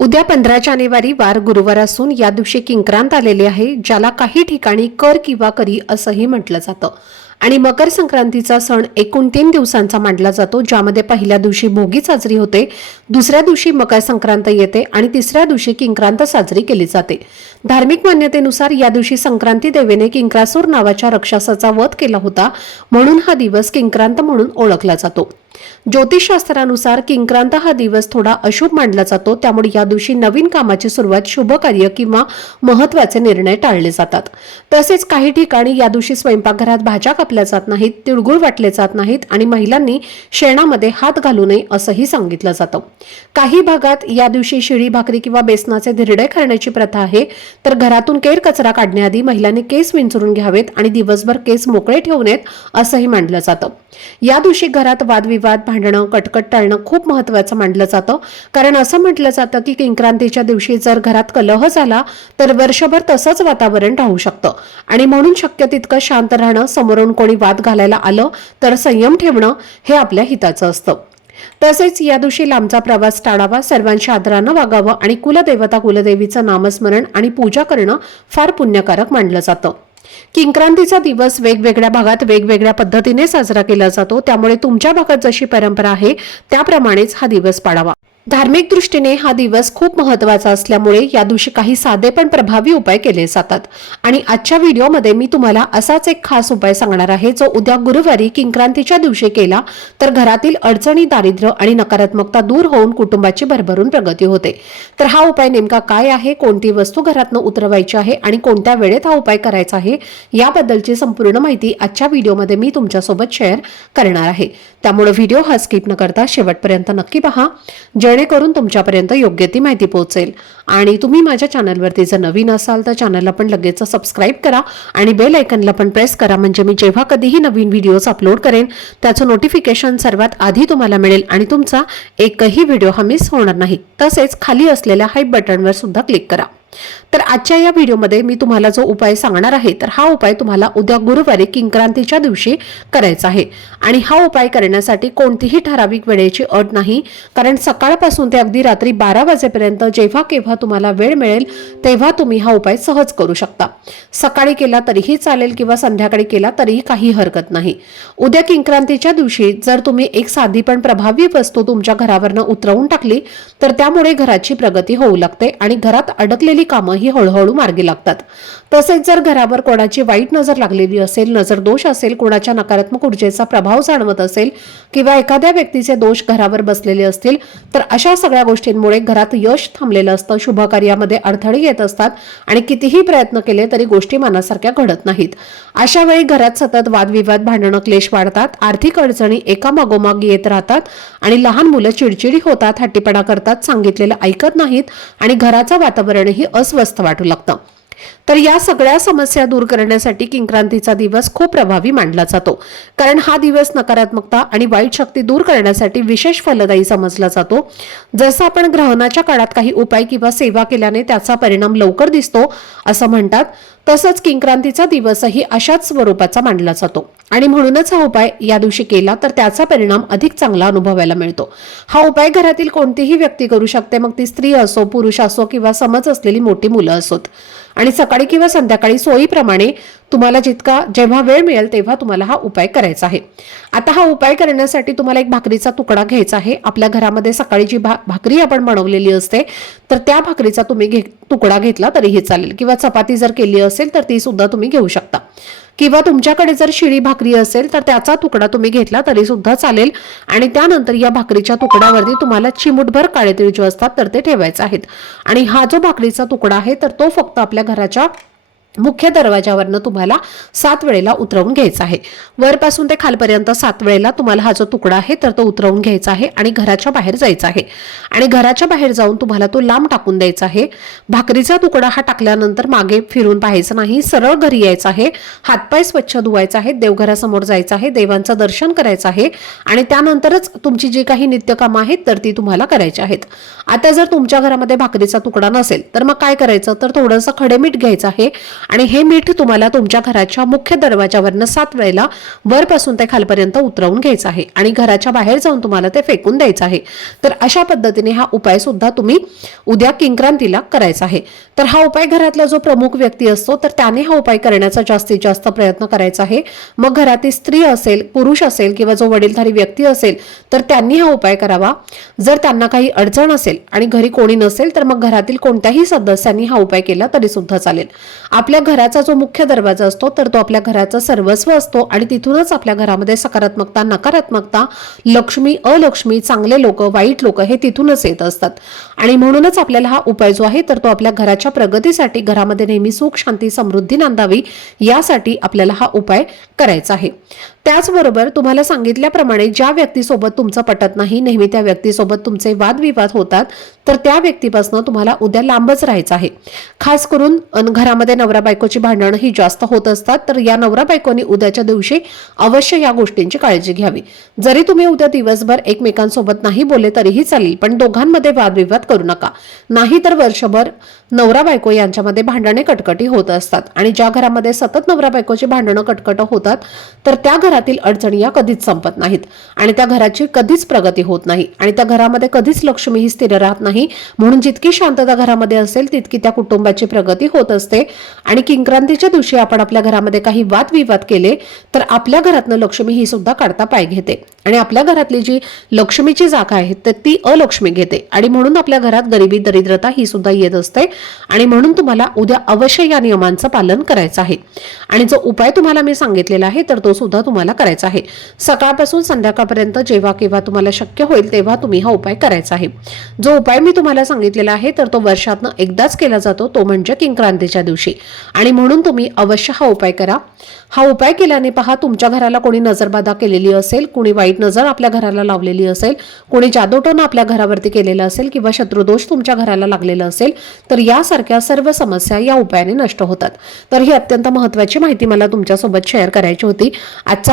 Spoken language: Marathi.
उद्या पंधरा जानेवारी वार गुरुवार असून या दिवशी किंक्रांत आलेले आहे ज्याला काही ठिकाणी कर किंवा करी असंही म्हटलं जातं. आणि मकर संक्रांतीचा सण एकूण तीन दिवसांचा मानला जातो ज्यामध्ये पहिल्या दिवशी भोगी साजरी होते दुसऱ्या दिवशी मकर संक्रांत येते आणि तिसऱ्या दिवशी किंक्रांत साजरी केली जाते. धार्मिक मान्यतेनुसार या दिवशी संक्रांती देवीने किंक्रासूर नावाच्या राक्षसाचा वध केला होता म्हणून हा दिवस किंक्रांत म्हणून ओळखला जातो. ज्योतिषशास्त्रानुसार किंक्रांत हा दिवस थोडा अशुभ मानला जातो. त्यामुळे या दिवशी नवीन कामाची सुरुवात शुभ कार्य किंवा महत्त्वाचे निर्णय टाळले जातात. तसेच काही ठिकाणी या दिवशी स्वयंपाकघरात भाज्या कापल्या जात नाहीत तिळगुळ वाटले जात नाहीत आणि महिलांनी शेणामध्ये हात घालू नये असंही सांगितलं जातं. काही भागात या दिवशी शिळी भाकरी किंवा बेसनाचे धिरडे करण्याची प्रथा आहे. तर घरातून केर कचरा काढण्याआधी महिलांनी केस विंचरून घ्यावेत आणि दिवसभर केस मोकळे ठेवू नयेत असंही मानलं जातं. या दिवशी घरात वादविवाद भांडणं कटकट टाळणं खूप महत्वाचं मानलं जातं. कारण असं म्हटलं जातं की किंक्रांतीच्या दिवशी जर घरात कलह झाला तर वर्षभर तसंच वातावरण राहू शकतं. आणि म्हणून शक्य तितकं शांत राहणं समोरून कोणी वाद घालायला आलं तर संयम ठेवणं हे आपल्या हिताचं असतं. तसेच या दिवशी लांबचा प्रवास टाळावा सर्वांशी आदरानं वागावं आणि कुलदेवता कुलदेवीचं नामस्मरण आणि पूजा करणं फार पुण्यकारक मानलं जातं. किंक्रांतीचा दिवस वेगवेगळ्या भागात वेगवेगळ्या पद्धतीने साजरा केला जातो. त्यामुळे तुमच्या भागात जशी परंपरा आहे त्याप्रमाणेच हा दिवस पाळावा. धार्मिक दृष्टीने हा दिवस खूप महत्त्वाचा असल्यामुळे या दिवशी काही साधे पण प्रभावी उपाय केले जातात. आणि आजच्या व्हिडिओमध्ये मी तुम्हाला असाच एक खास उपाय सांगणार आहे जो उद्या गुरुवारी किंक्रांतीच्या दिवशी केला तर घरातील अडचणी दारिद्र्य आणि नकारात्मकता दूर होऊन कुटुंबाची भरभरून प्रगती होते. तर हा उपाय नेमका काय आहे कोणती वस्तू घरातनं उतरवायची आहे आणि कोणत्या वेळेत हा उपाय करायचा आहे याबद्दलची संपूर्ण माहिती आजच्या व्हिडिओमध्ये मी तुमच्यासोबत शेअर करणार आहे. त्यामुळे व्हिडिओ हा स्किप न करता शेवटपर्यंत नक्की पहा. जेणेकरून तुमच्यापर्यंत योग्य ती माहिती पोहोचेल. आणि तुम्ही माझ्या चॅनलवरती जर नवीन असाल तर चॅनलला पण लगेच सबस्क्राईब करा आणि बेल आयकनला पण प्रेस करा. म्हणजे मी जेव्हा कधीही नवीन व्हिडिओज अपलोड करेन त्याचं नोटिफिकेशन सर्वात आधी तुम्हाला मिळेल आणि तुमचा एकही व्हिडिओ हा मिस होणार नाही. तसेच खाली असलेल्या हाईप बटनवर सुद्धा क्लिक करा. तर आजच्या या व्हिडिओमध्ये मी तुम्हाला जो उपाय सांगणार आहे तर हा उपाय तुम्हाला उद्या गुरुवारी किंक्रांतीच्या दिवशी करायचा आहे. आणि हा उपाय करण्यासाठी कोणतीही ठराविक वेळेची अट नाही कारण सकाळपासून ते अगदी रात्री बारा वाजेपर्यंत जेव्हा केव्हा तुम्हाला वेळ मिळेल तेव्हा तुम्ही हा उपाय सहज करू शकता. सकाळी केला तरीही चालेल किंवा संध्याकाळी केला तरीही काही हरकत नाही. उद्या किंक्रांतीच्या दिवशी जर तुम्ही एक साधी पण प्रभावी वस्तू तुमच्या घरावरनं उतरवून टाकली तर त्यामुळे घराची प्रगती होऊ लागते आणि घरात अडकलेली कामं ही हळूहळू मार्गी लागतात. तसेच जर घरावर कोणाची वाईट नजर लागलेली असेल नजर दोष असेल कोणाच्या नकारात्मक ऊर्जेचा प्रभाव जाणवत असेल किंवा एखाद्या व्यक्तीचे दोष घरावर बसलेले असतील तर अशा सगळ्या गोष्टींमुळे घरात यश थांबलेलं असतं. शुभ कार्यामध्ये अडथळे येत असतात आणि कितीही प्रयत्न केले तरी गोष्टी मनासारख्या घडत नाहीत. अशा वेळी घरात सतत वादविवाद भांडणं क्लेश वाढतात आर्थिक अडचणी एकामागोमाग येत राहतात आणि लहान मुलं चिडचिडी होतात हट्टीपणा करतात सांगितलेलं ऐकत नाहीत आणि घराचं वातावरणही अस्वस्थ वाटू लागतं. तर या सगळ्या समस्या दूर करण्यासाठी किंक्रांतीचा दिवस खूप प्रभावी मानला जातो. कारण हा दिवस नकारात्मकता आणि वाईट शक्ती दूर करण्यासाठी विशेष फलदायी समजला जातो. जसं आपण ग्रहणाच्या काळात काही उपाय किंवा सेवा केल्याने त्याचा परिणाम लवकर दिसतो असं म्हणतात. तसंच किंक्रांतीचा दिवसही अशाच स्वरूपाचा मानला जातो. आणि म्हणूनच हा उपाय या दिवशी केला तर त्याचा परिणाम अधिक चांगला अनुभवायला मिळतो. हा उपाय घरातील कोणतीही व्यक्ती करू शकते. मग ती स्त्री असो पुरुष असो किंवा समज असलेली मोठी मुलं असोत. आणि सकाळी सकाळी किंवा संध्याकाळी सोयीप्रमाणे तुम्हाला जितका जेव्हा वेळ मिळेल तेव्हा तुम्हाला हा उपाय करायचा आहे. आता हा उपाय करण्यासाठी तुम्हाला एक भाकरीचा तुकडा घ्यायचा आहे. आपल्या घरामध्ये सकाळी जी भा भाकरी आपण बनवलेली असते तर त्या भाकरीचा तुम्ही घे तुकडा घेतला तरीही चालेल. किंवा चपाती जर केली असेल तर ती सुद्धा तुम्ही घेऊ शकता. किंवा तुमच्याकडे जर शिळी भाकरी असेल तर त्याचा तुकडा तुम्ही घेतला तरी सुद्धा चालेल. आणि त्यानंतर या भाकरीच्या तुकड्यावरती तुम्हाला चिमूटभर काळे जे असतात तर ते ठेवायचे आहेत. आणि हा जो भाकरीचा तुकडा आहे तर तो फक्त आपल्या घराच्या मुख्य दरवाजावरनं तुम्हाला सात वेळेला उतरवून घ्यायचा आहे. वरपासून ते खालपर्यंत सात वेळेला तुम्हाला हा जो तुकडा आहे तर तो उतरवून घ्यायचा आहे आणि घराच्या बाहेर जायचा आहे. आणि घराच्या बाहेर जाऊन तुम्हाला तो लांब टाकून द्यायचा आहे. भाकरीचा तुकडा हा टाकल्यानंतर मागे फिरून पाहायचं नाही सरळ घरी यायचं आहे. हातपाय स्वच्छ धुवायचा आहे देवघरासमोर जायचं आहे देवांचं दर्शन करायचं आहे आणि त्यानंतरच तुमची जी काही नित्यकामं आहेत तर ती तुम्हाला करायची आहेत. आता जर तुमच्या घरामध्ये भाकरीचा तुकडा नसेल तर मग काय करायचं? तर थोडंसं खडे मीठ घ्यायचं आहे आणि हे मीठ तुम्हाला तुमच्या घराच्या मुख्य दरवाजावरनं सात वेळेला वरपासून ते खालपर्यंत उतरवून घ्यायचं आहे आणि घराच्या बाहेर जाऊन तुम्हाला ते फेकून द्यायचं आहे. तर अशा पद्धतीने हा उपाय सुद्धा तुम्ही उद्या किंक्रांतीला करायचा आहे. तर हा उपाय घरातला जो प्रमुख व्यक्ती असतो तर त्याने हा उपाय करण्याचा जास्तीत जास्त प्रयत्न करायचा आहे. मग घरातील स्त्री असेल पुरुष असेल किंवा जो वडीलधारी व्यक्ती असेल तर त्यांनी हा उपाय करावा. जर त्यांना काही अडचण असेल आणि घरी कोणी नसेल तर मग घरातील कोणत्याही सदस्यांनी हा उपाय केला तरी सुद्धा चालेल. आपल्या आपल्या घराचा जो मुख्य दरवाजा असतो तर तो आपल्या घराचा सर्वस्व असतो आणि तिथूनच आपल्या घरामध्ये सकारात्मकता नकारात्मकता लक्ष्मी अलक्ष्मी चांगले लोक वाईट लोक हे तिथूनच येत असतात. आणि म्हणूनच आपल्याला हा उपाय जो आहे तर तो आपल्या घराच्या प्रगतीसाठी घरामध्ये नेहमी सुख शांती समृद्धी नांदावी यासाठी आपल्याला हा उपाय करायचा आहे. त्याचबरोबर तुम्हाला सांगितल्याप्रमाणे ज्या व्यक्तीसोबत तुमचं पटत नाही नेहमी त्या व्यक्तीसोबत तुमचे वादविवाद होतात तर त्या व्यक्तीपासून तुम्हाला उद्या लांबच राहायचं आहे. खास करून घरामध्ये नवरा बायकोची भांडणं ही जास्त होत असतात तर या नवरा बायकोनी उद्याच्या दिवशी अवश्य या गोष्टींची काळजी घ्यावी. जरी तुम्ही उद्या दिवसभर एकमेकांसोबत नाही बोलले तरीही चालेल पण दोघांमध्ये वादविवाद करू नका. नाही तर वर्षभर नवरा बायको यांच्यामध्ये भांडणे कटकटी होत असतात. आणि ज्या घरामध्ये सतत नवरा बायकोची भांडणं कटकट होतात तर त्या घरातील अडचणी या कधीच संपत नाहीत. आणि त्या घराची कधीच प्रगती होत नाही. आणि त्या घरामध्ये कधीच लक्ष्मी ही स्थिर राहत नाही. म्हणून जितकी शांतता घरामध्ये असेल तितकी त्या कुटुंबाची प्रगती होत असते. आणि किंक्रांतीच्या दिवशी आपण आपल्या घरामध्ये काही वादविवाद केले तर आपल्या घरातनं लक्ष्मी ही सुद्धा काढता पाय घेते. आणि आपल्या घरातली जी लक्ष्मीची जागा आहे तर ती अलक्ष्मी घेते. आणि म्हणून आपल्या घरात गरिबी दरिद्रता ही सुद्धा येत असते. आणि म्हणून तुम्हाला उद्या अवश्य या नियमांचं पालन करायचं आहे. आणि जो उपाय तुम्हाला मी सांगितलेला आहे तर तो सुद्धा तुम्हाला तुम्हाला करायचा आहे. सकाळपासून संध्याकाळपर्यंत जेव्हा केव्हा तुम्हाला शक्य होईल तेव्हा तुम्ही हा उपाय करायचा आहे. जो उपाय मी तुम्हाला सांगितलेला आहे तर तो वर्षातनं एकदाच केला जातो तो म्हणजे किंक्रांतीच्या दिवशी. आणि म्हणून तुम्ही अवश्य हा उपाय करा. हा उपाय केल्याने पहा तुमच्या घराला कोणी नजरबाधा केलेली असेल कोणी वाईट नजर आपल्या घराला लावलेली असेल कोणी जादूटोन आपल्या घरावरती केलेला असेल किंवा शत्रुदोष तुमच्या घराला लागलेला असेल तर यासारख्या सर्व समस्या या उपायाने नष्ट होतात. तर ही अत्यंत महत्वाची माहिती मला तुमच्यासोबत शेअर करायची होती. आजचा